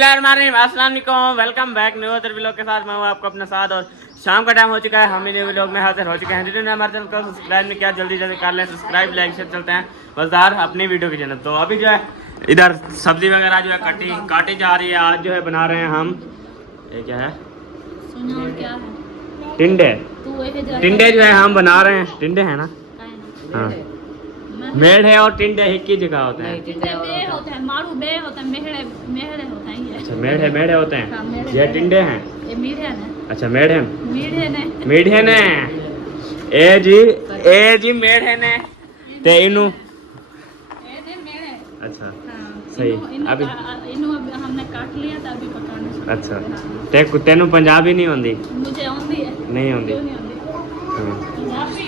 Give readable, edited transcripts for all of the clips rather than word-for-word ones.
अस्सलाम वालेकुम, welcome back new other vlog के साथ। मैं हूँ आपको अपना साथ और शाम का टाइम हो चुका है। हम न्यू व्लॉग में हाजिर हो चुके हैं। जिन्होंने हमारे चैनल को सब्सक्राइब नहीं किया जल्दी जल्दी कर लें सब्सक्राइब, लाइक शेयर। चलते हैं बजदार अपनी वीडियो की जन्नत। तो अभी जो है इधर सब्जी वगैरह जो है काटी जा रही है। आज जो है बना रहे हैं हम, ये क्या है, टिंडे। टिंडे जो है हम बना रहे हैं। टिंडे है ना, हाँ मेढ़ है और टिंडे एक ही जगह होते हैं। अच्छा मेढ़े होते हैं, ये टिंडे हैं। अच्छा मेढ़े ने ए जी मेढ़े ने ते इनू। अच्छा सही। अभी हमने काट लिया था, अभी पकाने। अच्छा तेनू पंजाबी नहीं होंदी? मुझे आंदी है। नहीं होंदी।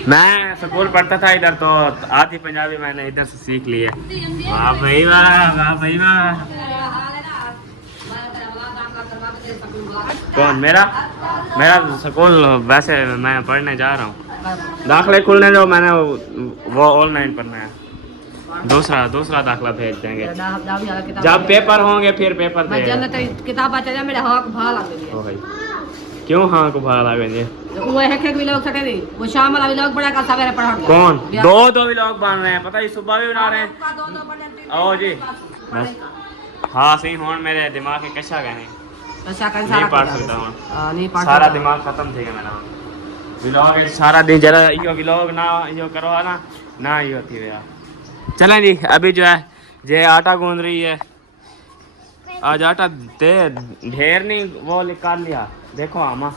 मैं स्कूल पढ़ता था इधर, तो आधी पंजाबी मैंने इधर से सीख ली है। वाह भाई वाह, वाह भाई वाह। कौन? मेरा स्कूल वैसे मैं पढ़ने जा रहा हूँ। दाखिले खुलने दो, मैंने वो ऑनलाइन पढ़ना है। दूसरा दाखला भेज देंगे जब पेपर होंगे, फिर पेपर देंगे। किताब मेरे हाथ भाला भाई क्यों हाँ को भाड़ा लागेंगे? वो एक व्लॉग सटे दी, वो शाम वाला व्लॉग बड़ा का सवेरे पढ़ा। कौन? दो व्लॉग बन रहे हैं, पता है, सुबह भी बना रहे हैं। ओ जी हाँ सही हूँ, मेरे दिमाग के कशा गए नहीं पढ़ सकता हूँ, सारा दिमाग खत्म थे मेरा। व्लॉग सारा दिन जरा यो व्लॉग ना यो करो ना यो थी भैया। चलें जी, अभी जो है जे आटा गूंद रही है। आज आटा ढेर नहीं वो निकाल लिया। देखो आमा,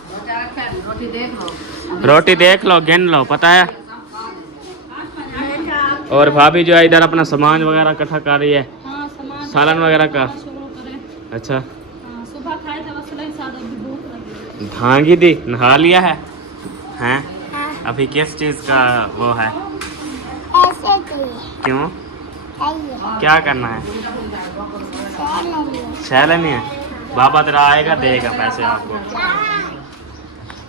रोटी देख लो, गिन लो, पता है। और भाभी जो है इधर अपना सामान वगैरह इकट्ठा कर रही है, सालन वगैरह का। अच्छा भांगी दी, नहा लिया है हैं? अभी किस चीज का वो है? क्यों, क्या करना है? शैल नहीं है, बाबा तेरा आएगा देगा पैसे आपको।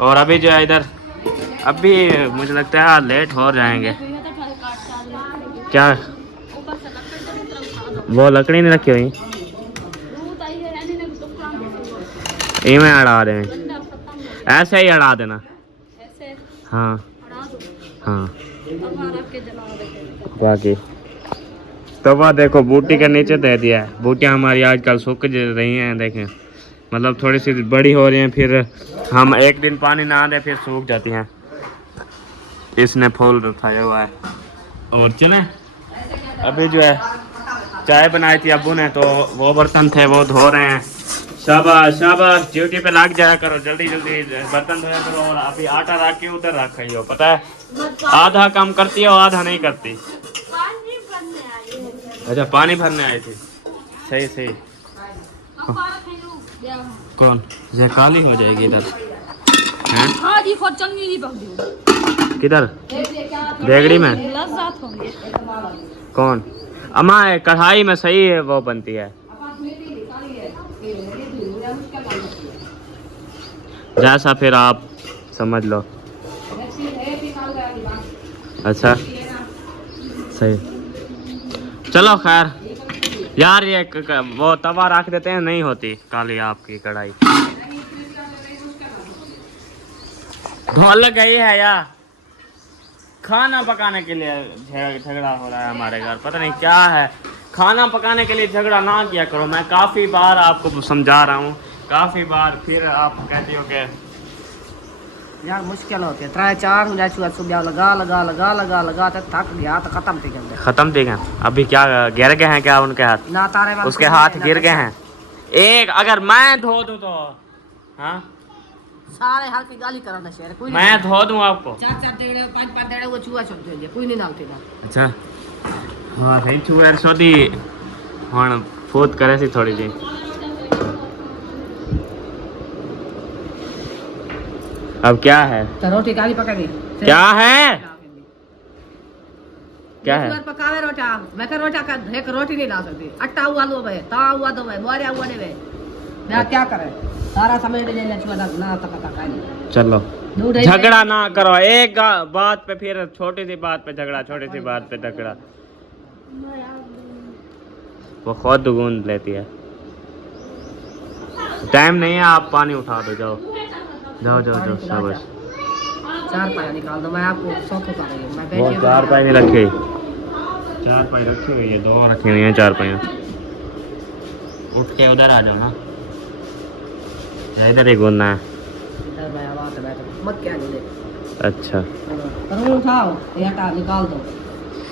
और अभी जो है इधर, अभी मुझे लगता है लेट हो जाएंगे। क्या वो लकड़ी नहीं रखी हुई? इमें अड़ा रहे हैं, ऐसे ही अड़ा देना। हाँ हाँ बाकी तो वह देखो बूटी के नीचे दे दिया है। बूटियाँ हमारी आजकल सूख रही हैं, देखें, मतलब थोड़ी सी बड़ी हो रही हैं, फिर हम एक दिन पानी ना दें फिर सूख जाती हैं। इसने फूल उठाया हुआ है। और चलें, अभी जो है चाय बनाई थी अब्बू ने, तो वो बर्तन थे वो धो रहे हैं। शाबाश शाबाश, ड्यूटी पे लग जाया करो, जल्दी जल्दी बर्तन धोया करो। और अभी आटा रख के उधर रख रही हो, पता है, आधा काम करती हो आधा नहीं करती। अच्छा पानी भरने आई थी, सही सही। कौन? ये काली हो जाएगी इधर हैं? किधर? देगड़ी में? कौन? अम्मा कढ़ाई में सही है वो बनती है। जैसा फिर आप समझ लो। अच्छा सही, चलो खैर यार, ये वो तवा रख देते हैं, नहीं होती काली आपकी कढ़ाई। ढोल गई है यार, खाना पकाने के लिए झगड़ा हो रहा है हमारे घर, पता नहीं क्या है। खाना पकाने के लिए झगड़ा ना किया करो, मैं काफ़ी बार आपको समझा रहा हूँ, काफ़ी बार, फिर आप कहती हो कि यार मुश्किल होती है। 3-4 सुबह लगा तो थक गया, तो खत्म थी गया। अभी क्या गिर गए हैं क्या उनके हाथ? ना तारे उसके हाथ गिर गए हैं। एक अगर मैं धो दूँ तो हाँ सारे हाल की गाली करना शेर, कोई मैं धो दूँ आपको। 4-4 देड़े 5-5 देड़े वो चूहा छोड़ दे, कोई नहीं डालते ना। अच्छा हाँ सही छुए सोदी हाँ फूट करे सी थोड़ी जी। अब क्या है? तो रोटी काली पकाएगी। क्या है? क्या है? पकावे रोटा, मैं तो रोटा का एक रोटी नहीं ला सकती। आटा हुआ लो भाई, ता हुआ दो भाई, बोरिया हुआ नहीं भाई, मैं क्या करे सारा समय ले ले छुआ ना तक नहीं। चलो झगड़ा ना करो, एक बात पे फिर छोटी सी बात पे झगड़ा, छोटी सी बात पे झगड़ा। वो खुद गूंद लेती है। टाइम नहीं है, आप पानी उठा दो, जाओ जाओ जाओ जाओ, शाबाश। 4 पाया निकाल दो, मैं आपको 100 को रही हूँ। मैं वो बैठिए 4 पाई नहीं रखे, 4 पाई रखी हुई है, 2 रखी हुई है 4 पाइयाँ। उठ के उधर आ जाओ ना, इधर ही घूमना है। इधर मैं आवाज़ से बैठो, मत क्या नहीं दे। अच्छा पर उठाओ, ये हटा निकाल दो।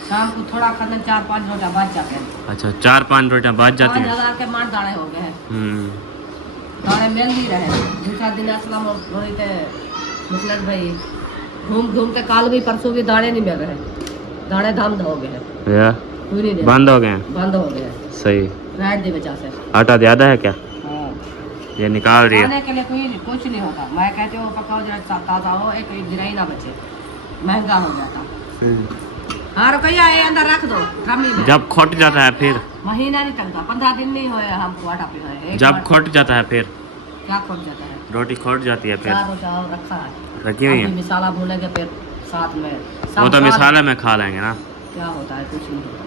शाम को थोड़ा खाने 4-5 रोटियां बच जाते हैं। अच्छा, 4-5 रोटियां बच जाती हैं। 5000 के मान दाने हो गए हैं। दाने मिल नहीं रहे। दूसरा दिन असलम वही थे मुखलिस भाई, घूम घूम के काल भी परसों भी दाने नहीं मिल रहे, दाने धम हो गए हैं, या कोई नहीं दे, बंद हो गए हैं। बंद हो गए हैं सही। रात की वजह से। आटा ज़्यादा है क्या? हाँ, ये निकाल रही है। खाने के लिए कुछ नहीं होता। मैं कहती हूँ पकाओ जरा ताज़ा हो, एक गिराई ना बचे, महंगा हो गया था। हाँ रुपया ये अंदर रख दो ड्रमी में। जब खुट जाता है फिर? महीना नहीं चलता, 15 दिन नहीं हुए हमको आटा पिघाए। जब खुट जाता है फिर? क्या खुट जाता है? रोटी खुट जाती है फिर? चावल रखा है, रखी हुई है। अभी मसाला भूनेंगे फिर साथ में। वो तो मसाले में खा लेंगे ना। क्या होता है, कुछ नहीं होता।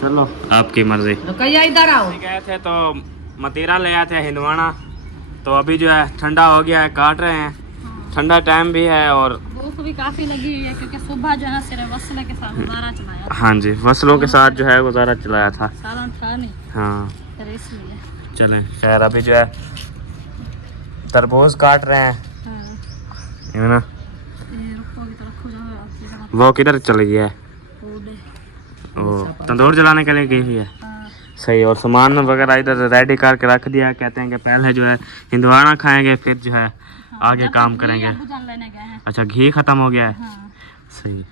चलो आपकी मर्जी। रुपया इधर आओ। गए थे तो मतीरा ले आए थे हिंदवाड़ा, तो अभी जो है ठंडा हो गया है, काट रहे हैं। ठंडा टाइम भी है और भूख भी काफ़ी लगी हुई है, क्योंकि सुबह जो है सिर्फ वसले के साथ गुजारा चलाया था। हाँ जी, फसलों के साथ जो है गुजारा चलाया था। सालन था नहीं, हाँ फिर इसलिए। चलें खैर, अभी जो है तरबूज काट रहे हैं, हाँ, है ना। ये रखोगी तो रखो जाओ आपकी जगह वो किधर चली गई है? फूड। वो तंदूर जलाने के लिए गई हुई है। हाँ, सही। और सामान वगैरह इधर रेडी करके रख दिया है। कहते हैं कि पहले जो है हिंदवाड़ा खाएंगे, फिर जो है आगे काम करेंगे। अब्बूजान लेने गए हैं। अच्छा, घी खत्म हो गया है। हाँ, सही।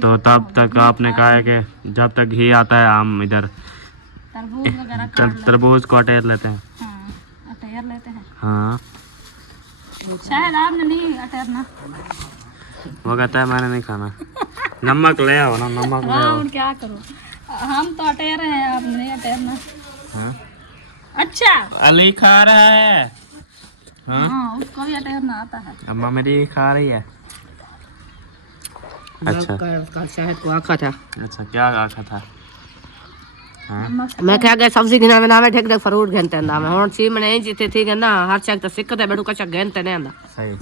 तो तब तक आपने कहा है कि जब तक घी आता है हम इधर तरबूज वगैरह काट लेते तरबूज को अटेर लेते हैं। हैं। हाँ, अटेर लेते हैं। हाँ, शायद आपने नहीं अटेरना। वो कहता है मैंने नहीं खाना। नमक ले आओ ना, नमक ले हाँ, आओ। और क्या करूँ, हम तो अटेर हैं, आपने नहीं अटेरना। हाँ? अच्छा, अली खा रहा है। हाँ, हाँ, उसको भी अटेरना आता है। अम्मा मेरी खा रही है। अच्छा कल शायद को आखा था। अच्छा, क्या आखा था? हाँ? मैं क्या गए सब्जी गिना में नामे ठेक दे फ्रूट घंटे नामे हुन सी मने जीते थी ना हर चक तो सिकते बेडू कच्चा घंटे ने आंदा। सही।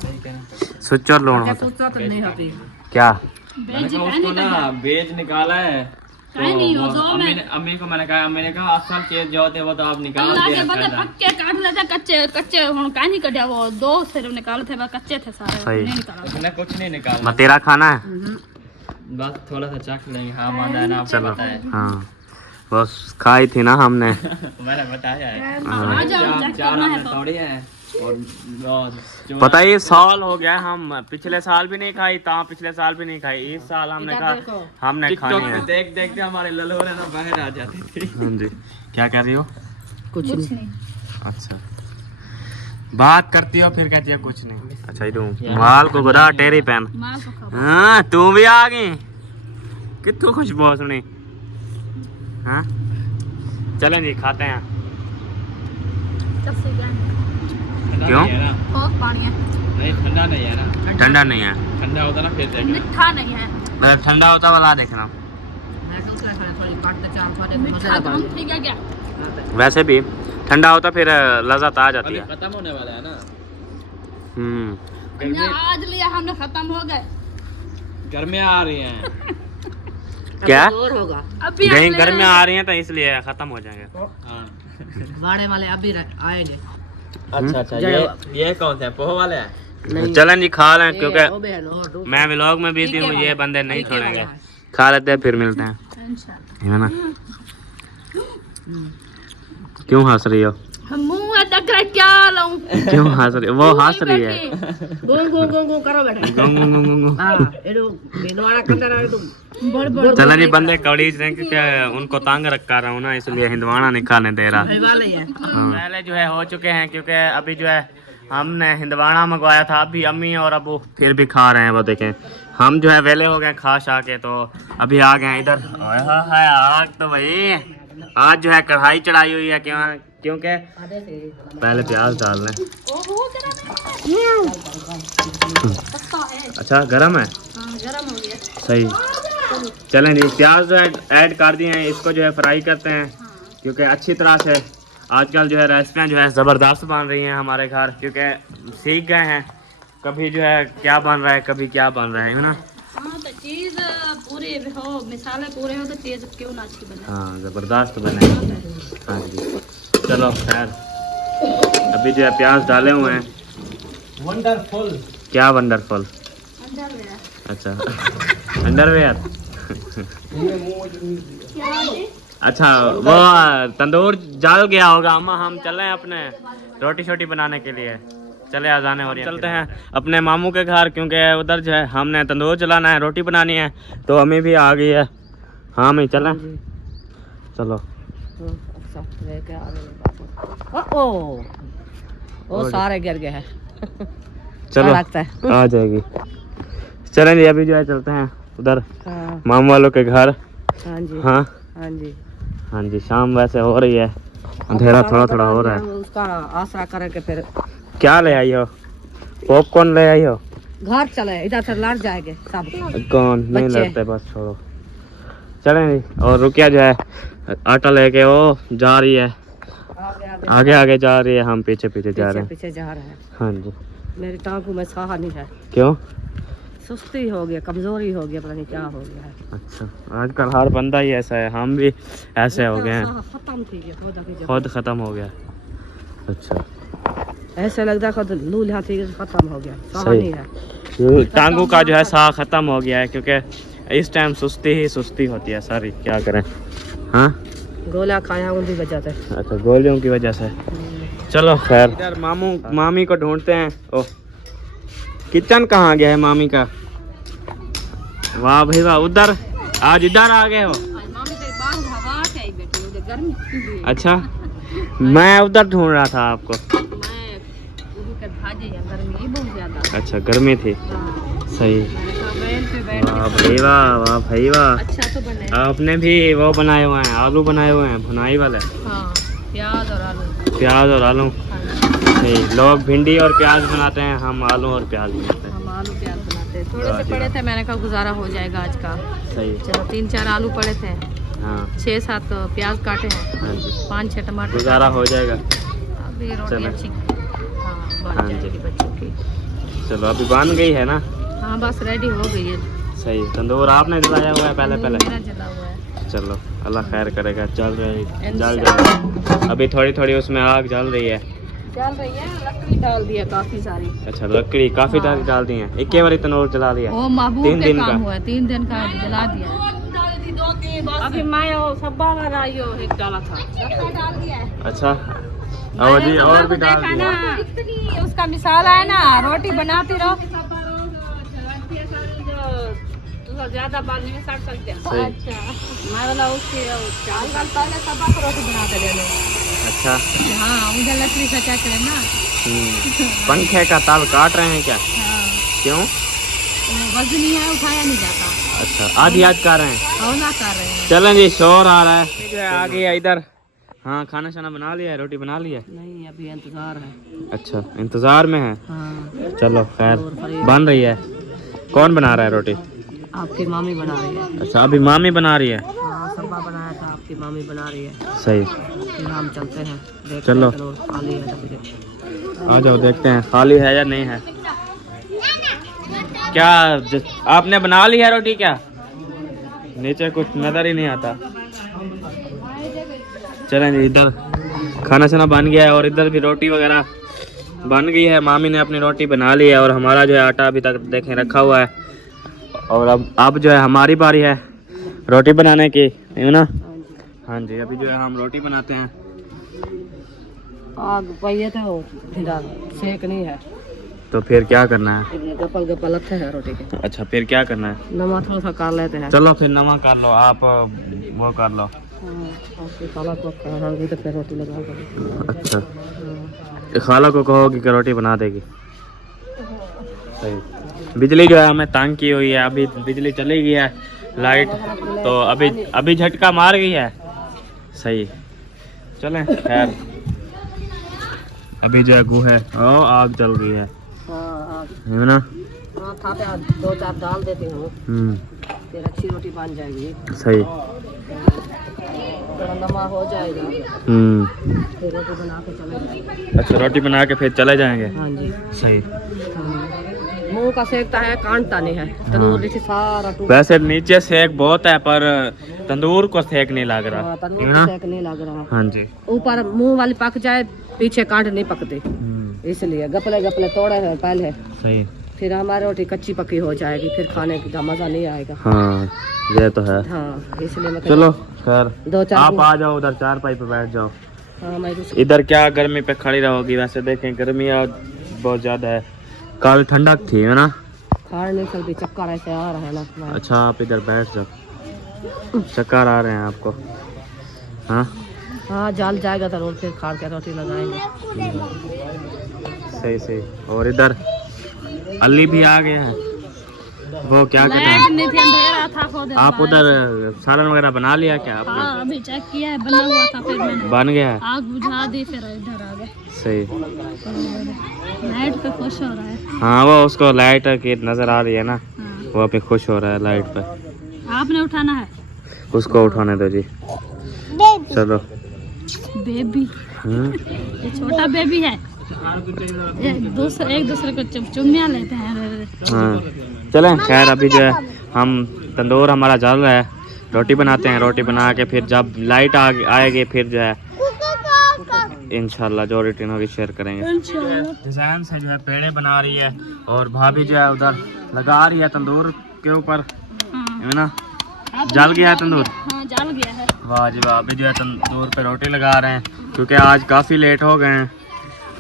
स्विच और लोन होता पूछता तो नहीं होती क्या? बेच पहनी ना बेच निकाला है तो नहीं हो जो अम्मी मैं ने अम्मी को मैंने कहा, अम्मी ने कहा असल चीज जो होते वो तो आप निकाल अल्लाह के दिया बदले करना। पक्के काट लेते, कच्चे कच्चे हुन काहे नहीं कटिया, वो 2 सिर्फ निकाले थे, बस कच्चे थे सारे, सही। नहीं निकाला। उसने कुछ नहीं निकाला, मतेरा खाना है? बस थोड़ा सा चख लेंगे। हाँ माना है ना, आपको चलो। पता है। हाँ, बस खाई थी ना हमने। मैंने बताया है। आ जाओ, चेक चार करना है हमने तो। तोड़ी है और जो पता है, ये साल हो गया, हम पिछले साल भी नहीं खाई, ता पिछले साल भी नहीं खाई, इस साल हमने इधर कहा देखो। हमने टिकटॉक खानी पे है। देख देख के हमारे ललोरे ना बाहर आ जाती थी। हाँ जी, क्या कर रही हो? कुछ कुछ नहीं। नहीं, अच्छा, बात करती हो फिर कहती है कुछ नहीं। अच्छा, इधर माल को गुदा टेरी पहन। माल को खाओ। हाँ, तू भी आ गई, कितनी खुशबू सुनी। हाँ, चलें जी, खाते हैं। चस्सी गए ठंडा क्यों? नहीं है ना? बहुत पानी है, नहीं ठंडा नहीं है ना, ठंडा नहीं है। ठंडा होता ना फिर देखना। मिठा नहीं है। अगर ठंडा होता वाला देखना। मैं तो क्या करे थोड़ी काट के चार थोड़े मिठा मसाला तो डाल हम ठीक है क्या? वैसे भी ठंडा होता फिर लज्जत आ जाती अभी है। खत्म होने वाला है ना। हमने आज लिया, हमने खत्म हो गए। गर्मियाँ आ रही हैं। क्या? और होगा अभी यही अगले गर्मियाँ आ रही हैं तो इसलिए खत्म हो जाएंगे। हाँ। बाड़े वाले अभी आएंगे। अच्छा अच्छा, ये कौन से पोह वाले हैं? नहीं। चलें जी, खा लें, क्योंकि ओ बहन और दूसरा। मैं व्लॉग में बिजी हूँ, ये बंदे नहीं ठीक है छोड़ेंगे। वाला है। खा लेते हैं फिर मिलते हैं, इंशाल्लाह। है ना। क्यों हंस रही हो? हम मुंह देख रहे क्या लाऊं? क्यों हंस रही हो? वो हंस रही है। गूं गूं गूं गूं करो बेटा। गुं, गुं, गुं, गुं, गुं। हां एडो बिनवाड़ा कंदर आए तुम। बड़ बड़ चलें जी, बंदे कवड़ीज हैं क्योंकि उनको तंग रखा रहा हूँ ना, इसलिए हिंदवाड़ा नहीं खाने दे रहा। भाई वाले हैं। पहले जो है हो चुके हैं, क्योंकि अभी जो है हमने हिंदवाड़ा मंगवाया था, अभी अम्मी और अबू फिर भी खा रहे हैं। वो देखें, हम जो है वेले हो गए खा शा के, तो अभी आ गए हैं इधर। ओए होए होए, आग तो भाई आज जो है कढ़ाई चढ़ाई हुई है, क्योंकि पहले प्याज डाल लें। ओहो गरम है। अच्छा, गरम है, हां गरम हो गया। सही। चलें जी, प्याज जो है ऐड कर दिए हैं, इसको जो है फ्राई करते हैं, क्योंकि अच्छी तरह से आजकल जो है रेसिपियाँ जो है ज़बरदस्त बन रही हैं हमारे घर, क्योंकि सीख गए हैं कभी जो है क्या बन रहा है, कभी क्या बन रहा है ना। हाँ तो चीज़ पूरी हो, मिसाले पूरे हो तो चीज़ क्यों ना अच्छी बने। हाँ ज़बरदस्त बने। हाँ जी चलो खैर, अभी जो है प्याज डाले हुए हैं। वंडरफुल। क्या वंडरफुल? अच्छा अंडरवेयर। अच्छा वो तंदूर जल गया होगा अम्मा, हम चले हैं अपने रोटी शोटी बनाने के लिए। चले आ जाने और चलते हैं अपने मामू के घर, क्योंकि उधर जो है हमने तंदूर जलाना है, रोटी बनानी है, तो अम्मी भी आ गई है। हाँ मैं चलें, चलो। ओ सारे गिर गए हैं। चलो लगता है आ जाएगी। चलें जी अभी जो है चलते हैं उधर हाँ मामू वालों के घर। जी हाँ हाँ जी हाँ जी, शाम वैसे हो रही है, अंधेरा थोड़ा थोड़ा हो रहा है। उसका आसरा करके फिर क्या ले आई हो? पॉपकॉर्न ले आई हो? घर चले, इधर से लड़ जाएंगे सब। कौन नहीं बच्चे। लड़ते, बस छोड़ो। चलें जी। और रुकिया जो है आटा लेके वो जा रही है, आगे आगे जा रही है, हम पीछे पीछे जा रहे हैं। पीछे जा रहे हैं। हाँ जी। मेरी टांगों में साह नहीं है, क्यों? सुस्ती हो गया, कमजोरी हो गया, पता नहीं क्या हो गया है। अच्छा आजकल हर बंदा ही ऐसा है, हम भी ऐसे हो गए हैं, खत्म थी गया, खुद खत्म हो गया। अच्छा ऐसे लगता है खुद लू लिहा थी खत्म हो गया, साह सही। नहीं है। टांगों का जो है साह खत्म हो गया है, क्योंकि इस टाइम सुस्ती ही सुस्ती होती है सारी, क्या करें। हाँ गोला खाया उनकी वजह से। अच्छा गोलियों की वजह से। चलो खैर, इधर मामू मामी को ढूंढते हैं। ओह किचन कहाँ गया है मामी का? वाह भाई वाह, उधर आज इधर आ गए हो। अच्छा मैं उधर ढूंढ रहा था आपको। अच्छा गर्मी थी, सही। वाह भाई वाह, वाह भाई वाह। अच्छा तो बने। आपने भी वो बनाए हुए हैं, आलू बनाए हुए हैं भुनाई वाले। हाँ प्याज और आलू। प्याज और आलू, सही। लोग भिंडी और प्याज बनाते हैं, हम आलू और प्याज बनाते हैं। हम आलू प्याज बनाते हैं। थोड़े से पड़े थे, मैंने कहा गुजारा हो जाएगा आज का। सही। चलो 3-4 आलू पड़े थे, हाँ 6-7 प्याज काटे हैं, हाँ जी 5-6 टमाटर। गुजारा हो जाएगा। अभी रोटी चलो। अच्छी हाँ बन हाँ जी। जाएगी बच्चों की। चलो अभी बन गई है ना? हाँ बस रेडी हो गई है। सही। तंदूर आपने जलाया हुआ है पहले मेरा जला हुआ है। चलो अल्लाह खैर करेगा, चल रही जल इंशाल्लाह। रही। अभी थोड़ी थोड़ी उसमें आग जल रही है। चल रही है, लकड़ी डाल दी है काफी सारी। अच्छा लकड़ी काफी हाँ। डाल दी है, एक बारी तंदूर जला दिया। वो महबूब 3 के दिन काम का। हुआ है, 3 दिन का जला दिया। अभी मैं वो सब्बा वाला यो एक डाला था, डाल दिया है। अच्छा और जी और भी डाल देखा दिया। ना, इतनी उसका मिसाल है ना, रोटी बनाती रहो तो ज्यादा बाद में काट सकते हैं। सही। अच्छा मैं वाला उसकी पहले सब्बा को रोटी बनाते रहे लोग। अच्छा हाँ मुझे लकड़ी से क्या करें ना। पंखे का ताल काट रहे हैं क्या? हाँ क्यों? वो वजनी है, उठाया नहीं जाता। अच्छा आधी आज कर रहे हैं। हौला कर रहे हैं। चलें जी, शोर आ रहा है जो है आ गया इधर। हाँ खाना शाना बना लिया है, रोटी बना ली है? नहीं अभी इंतजार है। अच्छा इंतजार में है। हाँ चलो खैर बन रही है। कौन बना रहा है रोटी? आपकी मामी बना रही है। अच्छा अभी मामी बना रही है। हाँ सब्बा बनाया था, आपकी मामी बना रही है। सही। फिर हम चलते हैं, देखते चलो। हैं खाली है तो फिर आ जाओ देखते हैं खाली है या नहीं है। क्या आपने बना ली है रोटी क्या? नीचे कुछ नजर ही नहीं आता। चलें जी, इधर खाना शाना बन गया है और इधर भी रोटी वगैरह बन गई है। मामी ने अपनी रोटी बना ली है और हमारा जो है आटा अभी तक देखें रखा हुआ है। और अब जो है हमारी बारी है रोटी बनाने की, है ना? हाँ जी अभी जो है हम रोटी बनाते हैं। आग पहिए तो ढीला सेक नहीं है, तो फिर क्या करना है? गपल गपल अच्छे है रोटी के। अच्छा फिर क्या करना है? नमक थोड़ा सा कर लेते हैं। चलो फिर नमक कर लो, आप वो कर लो। खाला को कहोगी तो फिर रोटी लगा कर। अच्छा खाला को कहोगी कि रोटी बना देगी। सही। बिजली जो है हमें तंग की हुई है, अभी बिजली चली गई है लाइट, तो अभी झटका मार गई है। सही। चलें खैर अभी जो है गू है ओ आग चल रही है, है ना? हाँ था पे 2-4 डाल देती हूँ, फिर अच्छी रोटी बन जाएगी। सही। थोड़ा नमा हो जाएगा फिर रोटी बना के चले जाएंगे। अच्छा रोटी बना के फिर चले जाएंगे। हाँ जी सही। हाँ। मुंह का सेकता है, काटता नहीं है तंदूर जैसे सारा टूट। वैसे नीचे सेक बहुत है पर तंदूर को सेक नहीं लग रहा। हाँ, तंदूर है ना? को सेक नहीं लग रहा। हाँ जी। ऊपर मुंह वाली पक जाए, पीछे कांट नहीं पकते, इसलिए गपले गपले तोड़े हैं पहले। सही। फिर हमारी रोटी कच्ची पक्की हो जाएगी, फिर खाने का मजा नहीं आएगा। हाँ ये तो है। हाँ इसलिए मैं चलो खैर 2-4 आप आ जाओ उधर चारपाई पे बैठ जाओ। हाँ मैं इधर क्या गर्मी पे खड़ी रहोगी? वैसे देखें गर्मी आज बहुत ज्यादा है, कल ठंडक थी है ना? खाड़ नहीं सकती, चक्कर ऐसे आ रहा है ना। अच्छा आप इधर बैठ जाओ, चक्कर आ रहे हैं आपको? हाँ हाँ जल जाएगा तो फिर खाड़ के रोटी लगाएंगे। सही सही। और इधर अली भी आ गया है, वो क्या कहते लाइट हैं? नहीं थी, अंधेरा था खुद। आप उधर सालन वगैरह बना लिया क्या आपने? हाँ अभी चेक किया है, बना हुआ था, फिर मैंने बन गया है। आग बुझा दी, फिर इधर आ गए। सही। लाइट पे खुश हो रहा है। हाँ वो उसको लाइट की नजर आ रही है ना, हाँ। वो पे खुश हो रहा है लाइट पे। आपने उठाना है उसको उठाने दो जी। चलो। बेबी, ये छोटा बेबी है, एक दूसरे को चुम्मियाँ लेते हैं। हाँ चलें खैर अभी जो है हम तंदूर हमारा जल रहा है, रोटी बनाते हैं। रोटी बना के फिर जब लाइट आएगी फिर जो है इंशाल्लाह जो रूटीन होगी शेयर करेंगे। डिजाइन से जो है पेड़े बना रही है और भाभी जो है उधर लगा रही है तंदूर के ऊपर, है ना? जल गया है तंदूर? हाँ जल गया है। वाह जी वाह। अभी जो है तंदूर पे रोटी लगा रहे हैं क्योंकि आज काफ़ी लेट हो गए हैं,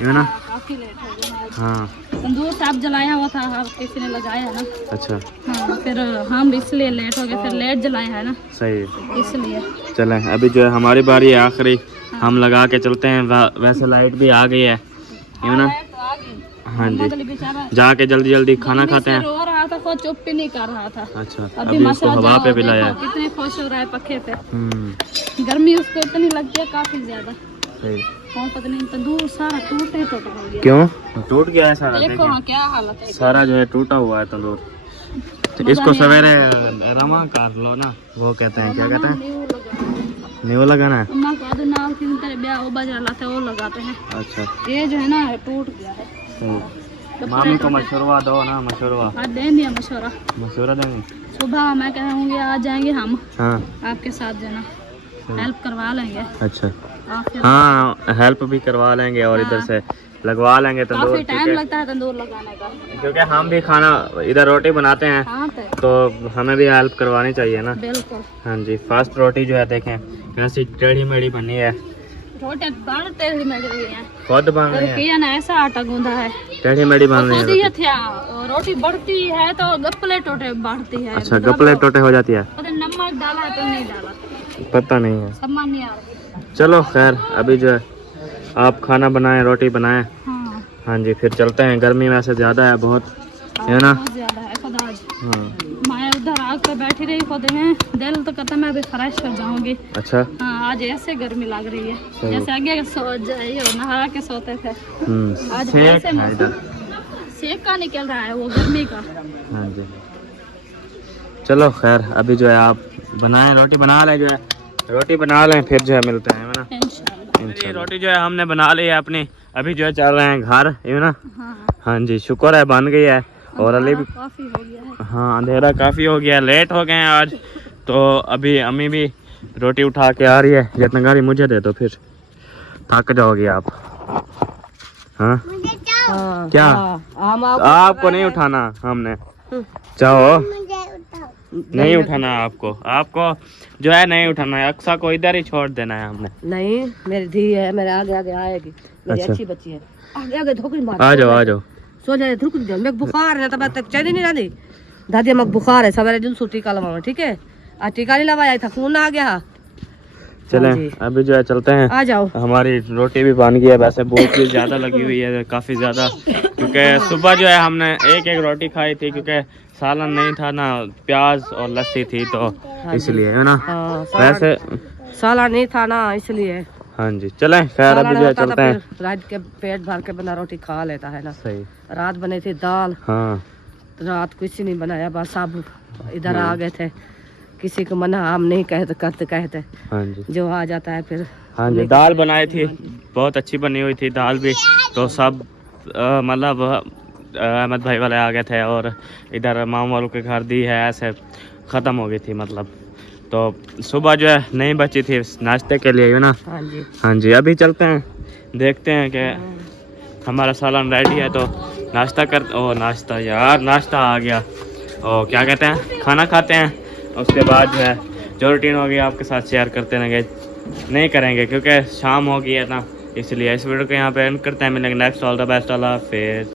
है ना? काफी लेट हो गया है। हाँ तंदूर साहब जलाया हुआ था, किसी ने लगाया ना। अच्छा हाँ फिर हम इसलिए लेट हो गए, फिर लेट जलाया है ना सही। इसलिए। चलें अभी जो है हमारी बारी है आखिरी, हम लगा के चलते हैं। वैसे लाइट भी आ गई है ना? हाँ जी बेचारा जाके जल्दी जल्दी खाना खाते हैं। रो रहा था, खुद चुप भी नहीं कर रहा था। अच्छा अभी अभी उसको हवा पे भी लाया है। कितने खुश हो रहा है पखे पे। गर्मी उसको इतनी लगती है काफी ज्यादा। सही। और पता नहीं तंदूर सारा टूटे हो गया। क्यों टूट गया है सारा? देखो हाँ क्या हालत है, सारा जो है टूटा हुआ है तंदूर। तो इसको सवेरे रमा कर लो ना, वो कहते हैं क्या कहते हैं, नींव लगाना है। अम्मा कह दो ना कि तेरे ब्याह वो बजा लाते वो लगाते हैं। अच्छा ये जो है ना टूट गया है। सही। मामी को मशवरा दो ना, मशवरा। आज दे दिया मशवरा, मशवरा देंगे। सुबह मैं कहूँगी आ जाएंगे हम, हाँ आपके साथ जाना, हेल्प करवा लेंगे। अच्छा आप फिर हाँ हेल्प भी करवा लेंगे और इधर से लगवा लेंगे तंदूर, काफी टाइम लगता है तंदूर लगाने का, क्योंकि हम भी खाना इधर रोटी बनाते हैं हाँ तो हमें भी हेल्प करवानी चाहिए ना। बिल्कुल। हाँ जी। फर्स्ट रोटी जो है देखें कैसी टेढ़ी मेढ़ी बनी है, रोटी बनते ही मिल रही है, खुद बन रही है, रुपया ना ऐसा आटा गूंदा है, टेढ़ी मेढ़ी बन रही खुद है ही रोटी। रोटी बढ़ती है तो गपले टोटे बढ़ती है। अच्छा गपले टोटे हो जाती है, पता नहीं नमक डाला है तो नहीं डाला, पता नहीं है। समझ नहीं आ रहा। चलो खैर अभी जो है आप खाना बनाएं, रोटी बनाएं। हाँ हाँ जी फिर चलते हैं, गर्मी वैसे ज़्यादा है बहुत, है ना? बहुत ज्यादा है खुद आज। हाँ मैं उधर आग पे बैठी रही, खुद में दिल तो कहता मैं अभी फ्रेश हो जाऊंगी। अच्छा। हाँ आज ऐसे गर्मी लग रही है जैसे आगे सो जाइए नहा के सोते थे। आज सेक ऐसे है मौसम- इधर। सेक का निकल रहा है वो गर्मी का। हाँ जी चलो खैर अभी जो है आप बनाएं, रोटी बना लें, जो है रोटी बना लें फिर जो है मिलते हैं, है ना? इंशाल्लाह। रोटी जो है हमने बना ली है अपनी, अभी जो है चल रहे हैं घर, है ना? हाँ हाँ जी शुक्र है बन गई है। और अली भी काफी हो गया है। हाँ अंधेरा काफ़ी हो गया, लेट हो गए हैं आज तो अभी अम्मी भी रोटी उठा के आ रही है। जितना गाड़ी मुझे दे दो फिर थक जाओगे आप। हाँ हाँ, क्या? हाँ, हम आपको नहीं उठाना हमने, चाहो नहीं उठाना आपको, आपको जो है नहीं उठाना है, अक्सा को इधर ही छोड़ देना है हमने। नहीं मेरी धी है, मेरे आगे आगे आएगी, मेरी अच्छा। अच्छी बच्ची है, आगे आगे धोखड़ी मार। आ जाओ आ जाओ। सो जाए धुक दे, मैं बुखार है तब तक चैन नहीं रही दादी, मैं बुखार है, सवेरे जल्द टीका लगा, ठीक है? आज टीका नहीं लगाया था, खून आ गया। चलें हाँ जी। अभी जो है चलते हैं, आ जाओ। हमारी रोटी भी बन गई है, वैसे भूख भी ज़्यादा लगी हुई है काफ़ी ज़्यादा, क्योंकि सुबह जो है हमने एक रोटी खाई थी क्योंकि सालन नहीं था ना, प्याज और लस्सी थी तो इसलिए, है ना? हाँ, वैसे साला नहीं था ना इसलिए। हाँ जी चलें खैर अभी जो है चलते हैं। रात के पेट भर के बना रोटी खा लेता है ना। सही। रात बनी थी दाल, हाँ रात कुछ नहीं बनाया, बस सब इधर आ गए थे किसी को मना हम नहीं कहते हाँ जी। जो आ जाता है फिर। हाँ जी, दाल बनाई थी, बहुत अच्छी बनी हुई थी दाल भी। तो सब मतलब अहमद भाई वाले आ गए थे और इधर मामा वालों के घर दी है, ऐसे ख़त्म हो गई थी मतलब। तो सुबह जो है नहीं बची थी नाश्ते के लिए ना। हाँ जी। हाँ जी, अभी चलते हैं, देखते हैं कि हमारा सालन रेडी है तो नाश्ता नाश्ता यार नाश्ता आ गया और क्या कहते हैं खाना खाते हैं। उसके बाद जो है जो रूटीन होगी आपके साथ शेयर करते रहेंगे, नहीं करेंगे क्योंकि शाम हो गई है ना, इसलिए इस वीडियो को यहाँ पे एंड करते हैं। मिलेंगे नेक्स्ट। ऑल द बेस्ट, अल्लाह हाफिज़।